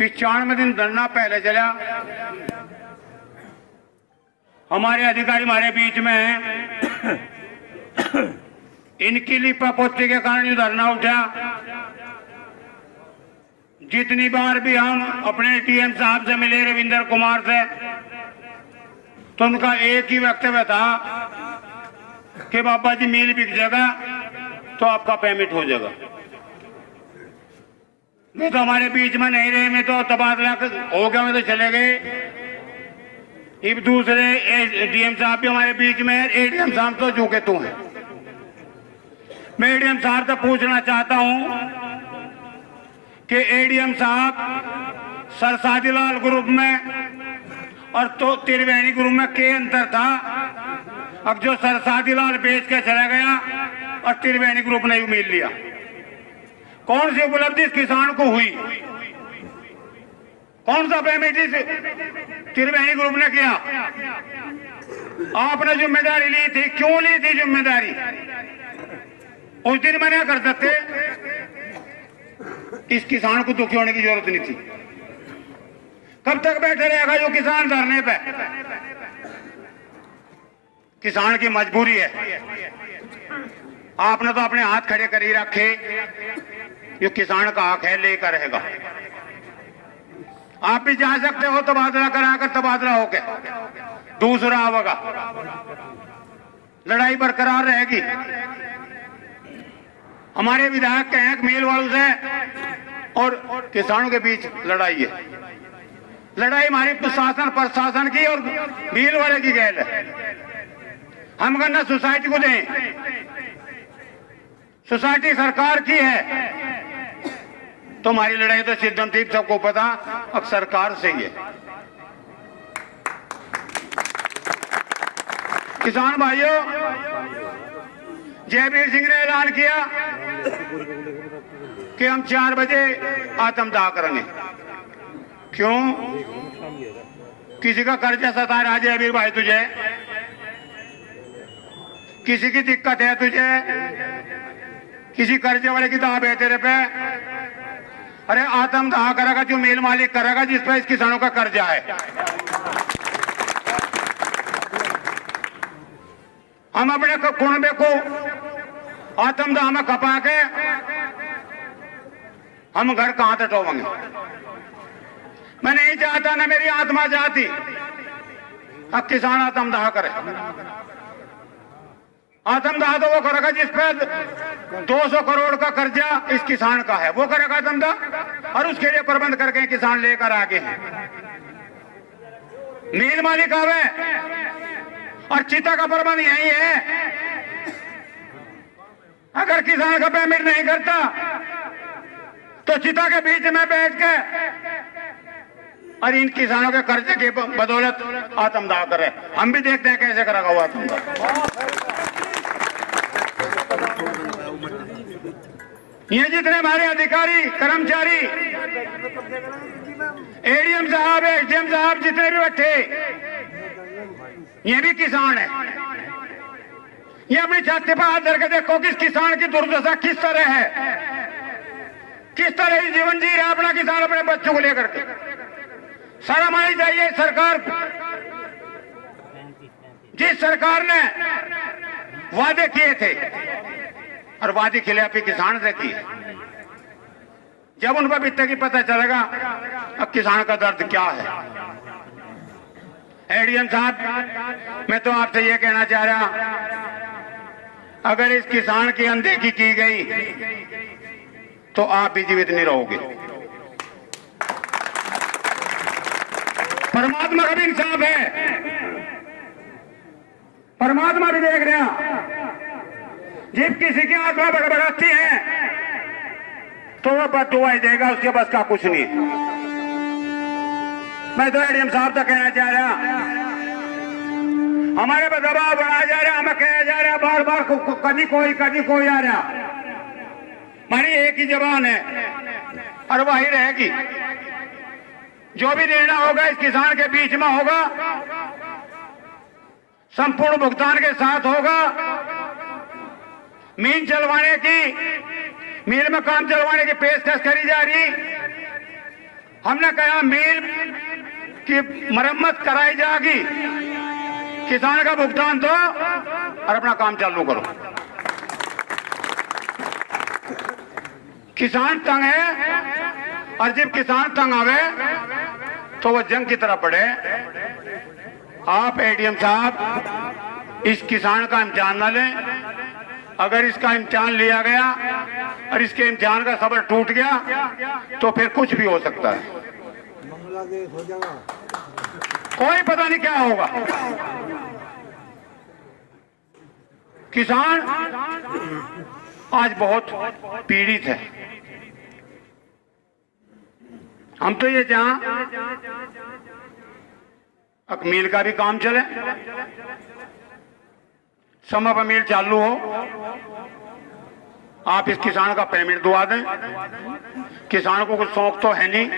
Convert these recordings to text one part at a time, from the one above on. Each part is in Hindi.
95 दिन धरना पहले चला। हमारे अधिकारी हमारे बीच में हैं। इनकी लिपापोती के कारण ये धरना उठा। जितनी बार भी हम अपने टीएम साहब से मिले, रविंदर कुमार से, तो उनका एक ही वक्तव्य था कि बाबा जी मिल बिक जाएगा तो आपका पेमेंट हो जाएगा। वे तो हमारे बीच में नहीं रहे, मैं तो तबादला हो गया, मैं तो चले गए। अब दूसरे डीएम साहब भी हमारे बीच में है। एडीएम साहब तो जो के तू है। मैं एडीएम साहब से पूछना चाहता हूं कि एडीएम साहब सरसादीलाल ग्रुप में और तो त्रिवेणी ग्रुप में क्या अंतर था? अब जो सरसादीलाल बेच के चला गया और त्रिवेणी ग्रुप ने मिल लिया, कौन सी उपलब्धि इस किसान को हुई? कौन सा पेमेंट इस त्रिवेणी ग्रुप ने किया? आपने जिम्मेदारी ली थी, क्यों ली थी जिम्मेदारी? उस दिन मना कर सकते। इस किसान को दुखी होने की जरूरत नहीं थी। कब तक बैठे रहेगा जो किसान धरने पे? किसान की मजबूरी है। आपने तो अपने हाथ खड़े कर ही रखे। ये किसान का हक है, लेकर रहेगा। आप भी जा सकते हो तबादला कराकर, तबादला होके दूसरा होगा, लड़ाई बरकरार रहेगी। हमारे विधायक के हैं मिल वालों से और किसानों के बीच लड़ाई है। लड़ाई हमारी प्रशासन की और मिल वाले की गैल है। हम गन्ना सोसाइटी को दें, सोसाइटी सरकार की है, तो हमारी लड़ाई तो सिद्धमदीप सबको पता अब सरकार से ही है। किसान भाइयों, जयवीर सिंह ने ऐलान किया कि हम 4 बजे आत्मदाह करेंगे। क्यों? किसी का कर्जा सता रहा जयवीर भाई तुझे? किसी की दिक्कत है तुझे? किसी कर्जे वाले की दाव है तेरे पे? अरे आत्मदाह करेगा जो मेल मालिक करेगा जिस पर इस किसानों का कर्जा है। हम अपने कुनबे को आत्मदाह में खपा के हम घर कहां टटोवेंगे? मैं नहीं चाहता, ना मेरी आत्मा चाहती अब किसान आत्मदाह करे। आत्मदाह तो वो करेगा जिस पर 200 करोड़ का कर्जा इस किसान का है, वो करेगा आत्मदाह, और उसके लिए प्रबंध करके किसान लेकर आगे हैं। मिल मालिक आवे और चिता का प्रबंध यही है। अगर किसान का पेमेंट नहीं करता तो चिता के बीच में बैठ के और इन किसानों के कर्जे की बदौलत आत्मदाह करे। हम भी देखते हैं कैसे करेगा वो आत्मदाह। ये जितने हमारे अधिकारी कर्मचारी, एडीएम साहब, एसडीएम साहब, जितने भी बैठे, ये भी किसान है। ये अपनी छाती पर हाथ धर के देखो कि इस किसान की दुर्दशा किस तरह है, किस तरह जीवन जी रहा है अपना किसान अपने बच्चों को लेकर के। शर्म आनी चाहिए सरकार को। जिस सरकार ने वादे किए थे और वादे खिलाफी किसान से की, जब उन पर बीतने की पता चलेगा अब किसान का दर्द क्या है। एडीएम साहब, मैं तो आपसे ये कहना चाह रहा, अगर इस किसान की अनदेखी की गई तो आप भी जीवित नहीं रहोगे। परमात्मा का भी इंसाफ है। परमात्मा भी देख रहा, जब किसी की आत्मा बड़बड़ाती है तो वह बददुआई देगा, उसके बस का कुछ नहीं। मैं तो एडीएम साहब तक कहना चाह रहा, हमारे पर दबाव बढ़ाया जा रहा, हमें कहा जा रहा बार बार कभी कोई आ रहा। हमारी एक ही जबान है और वही रहेगी। जो भी देना होगा इस किसान के बीच में होगा, संपूर्ण भुगतान के साथ होगा। मील चलवाने की, मील में काम चलवाने की पेशकश करी जा रही, हमने कहा मिल की मरम्मत कराई जाएगी, किसान का भुगतान दो और अपना काम चालू करो। किसान तंग है और जब किसान तंग आवे तो वो जंग की तरफ बढ़े। आप एडीएम साहब इस किसान का इम्तिहान न लें। अगर इसका इम्तिहान लिया गया और इसके इम्तिहान का सबर टूट गया तो फिर कुछ भी हो सकता है, कोई पता नहीं क्या होगा। किसान आज बहुत पीड़ित है। हम तो ये जहां मिल का भी काम चले, समय पर मिल चालू हो, आप इस किसान का पेमेंट दुआ दें। किसानों को कुछ शौक तो है नहीं।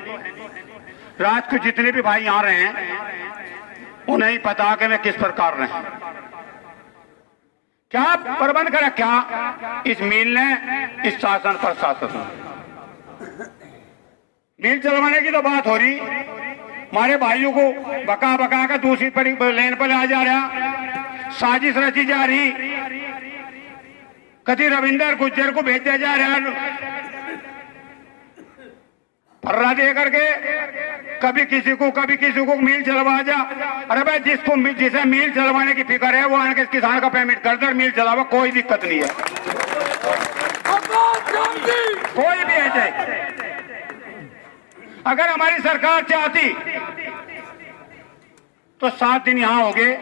रात को जितने भी भाई यहां रहे हैं उन्हें ही पता कि मैं किस प्रकार रहे हैं, क्या प्रबंध करा, क्या इस मिल ने, इस शासन प्रशासन मिल चलवाने की तो बात हो रही, हमारे भाइयों को बका बका कर दूसरी लेन पर आ जा रहा, साजिश रची जा रही, कभी रविंदर गुज्जर को भेजा जा रहा फर्रा दे करके, कभी किसी को मिल चलवा जा। अरे भाई जिसे मिल चलवाने की फिक्र है वो आने किसान का पेमेंट कर दे, मिल चलावा, कोई दिक्कत नहीं है, कोई भी है जाए। अगर हमारी सरकार चाहती तो 7 दिन यहां हो गए,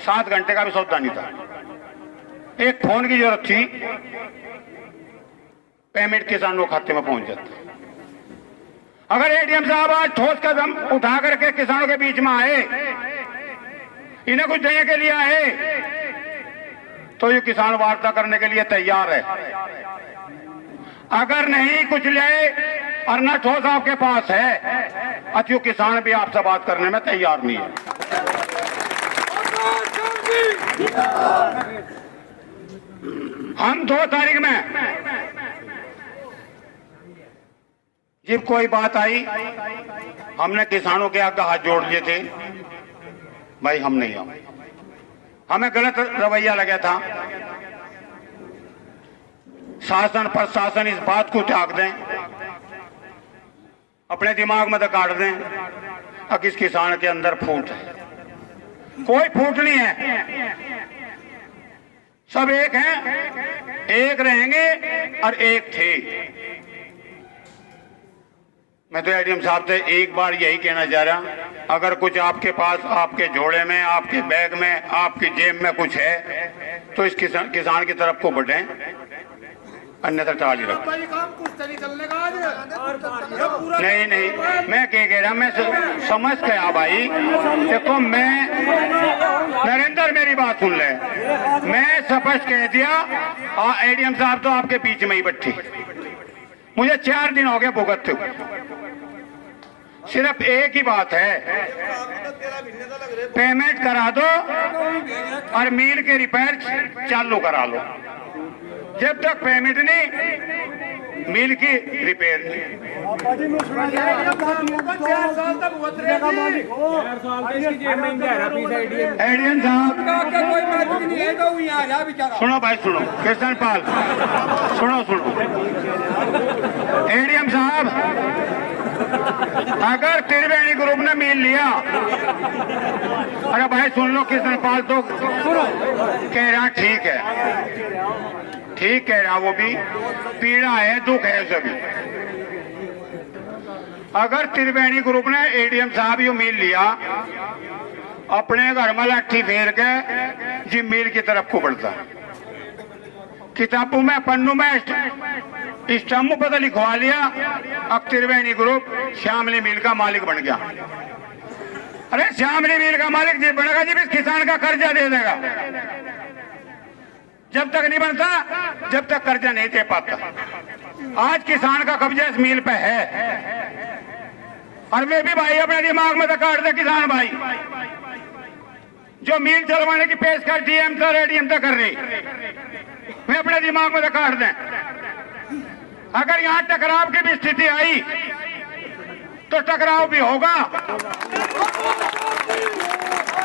7 घंटे का भी सौदा नहीं था, एक फोन की जरूरत थी, पेमेंट किसानों के खाते में पहुंच जाता। अगर एडीएम साहब आज ठोस कदम उठा करके किसानों के बीच में आए, इन्हें कुछ देने के लिए आए, तो ये किसान वार्ता करने के लिए तैयार है। अगर नहीं कुछ ले और न ठोस आपके पास है, अतियो किसान भी आपसे बात करने में तैयार नहीं है। हम 2 तारीख में जब कोई बात आई, हमने किसानों के आगे हाथ जोड़ लिए थे, भाई हम नहीं आए, हमें गलत रवैया लगा था। शासन प्रशासन इस बात को त्याग दें, अपने दिमाग में काट दें कि किस किसान के अंदर फूट है। कोई फूट नहीं है, सब एक हैं, एक रहेंगे और एक थे। मैं तो एडीएम साहब से एक बार यही कहना चाह रहा, अगर कुछ आपके पास, आपके झोले में, आपके बैग में, आपकी जेब में कुछ है तो इस किसान की तरफ को बढ़े, अन्यथा टाल ही रखो। नहीं, मैं क्या कह रहा, मैं समझ गया भाई। देखो मैं, नरेंद्र मेरी बात सुन ले, मैं स्पष्ट कह दिया, और एडीएम साहब तो आपके बीच में ही बैठे, मुझे 4 दिन हो गए भुगतते हुए। सिर्फ एक ही बात है, पेमेंट करा दो और मिल के रिपेयर चालू करा लो। जब तक पेमेंट नहीं, मिल की रिपेयर नहीं। एडीएम साहब सुनो भाई, सुनो कृष्ण पाल, सुनो एडीएम साहब, अगर त्रिवेणी ग्रुप ने मिल लिया, अरे भाई सुन लो, कृष्ण पाल तो कह रहा ठीक कह रहा, वो भी पीड़ा है, दुख है सभी। अगर त्रिवेणी ग्रुप ने एडीएम साहब यू मिल लिया, अपने घर में लाठी फेर के जी मिल की तरफ को बढ़ता, किताबों में पन्नों में स्टम्प पर लिखवा लिया, अब त्रिवेणी ग्रुप श्यामली मिल का मालिक बन गया। अरे श्यामली मिल का मालिक जब बनेगा जब इस किसान का कर्जा दे देगा, जब तक नहीं बनता, जब तक कर्जा नहीं दे पाता। आज किसान का कब्जा इस मिल पे है, और मैं भी भाई अपने दिमाग में तो काट दे, किसान भाई जो मिल चलवाने की पेशकश डीएम से एडीएम तक कर रही, मैं अपने दिमाग में तो काट दें। अगर यहां टकराव की भी स्थिति आई तो टकराव भी होगा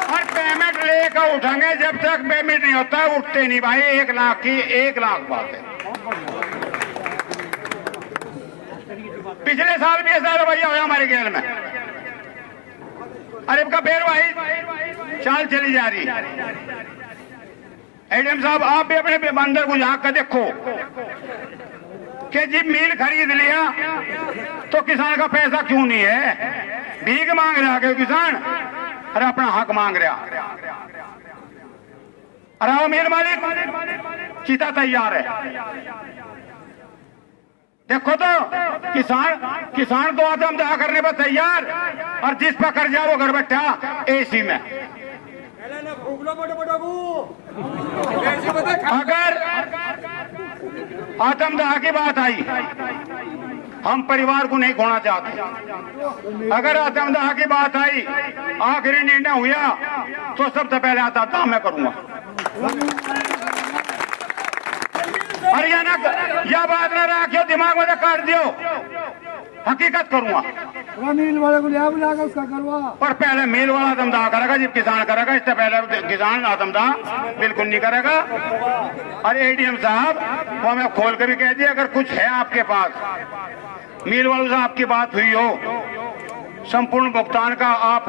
और पेमेंट लेकर उठेंगे। जब तक पेमेंट नहीं होता उठते नहीं भाई। 1 लाख की 1 लाख बात है। पिछले साल भी ऐसा रवैया हुआ हमारे गेल में। अरे का फिर भाई चाल चली जा रही। एडीएम साहब आप भी अपने अंदर को झांक कर देखो कि जी मिल खरीद लिया तो किसान का पैसा क्यों नहीं है? भीख मांग रहा क्यों किसान? अरे अपना हक मांग रहा। अरे वो मिल मालिक चीता तैयार है। देखो तो किसान तो आत्मदाह करने पर तैयार और जिस पर कर जाओ वो घर बैठा एसी में। अगर आत्मदाह की बात आई, हम परिवार को नहीं खोना चाहते। अगर आत्मदाह की बात आई, आखिरी निर्णय हुआ तो सबसे पहले आत्मदाह मैं करूंगा। हरियाणा यह बात न रखियो दिमाग में काट दियो, हकीकत करूंगा। मिल वाले को लिया बुला कर उसका करवा। पर पहले मिल वाला आत्मदाह करेगा जब किसान करेगा। इससे पहले किसान आत्मदाह बिल्कुल नहीं करेगा। और एडीएम साहब वो हमें खोल कर भी कह दिया, अगर कुछ है आपके पास, मिल वालों से आपकी बात हुई हो, संपूर्ण भुगतान का आप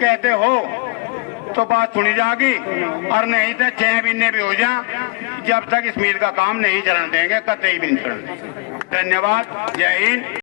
कहते हो तो बात सुनी जाएगी। और नहीं तो 6 महीने भी हो जा, जब तक इस मिल का काम नहीं चलन देंगे, कतई भी नहीं चलन देंगे। धन्यवाद। जय हिंद।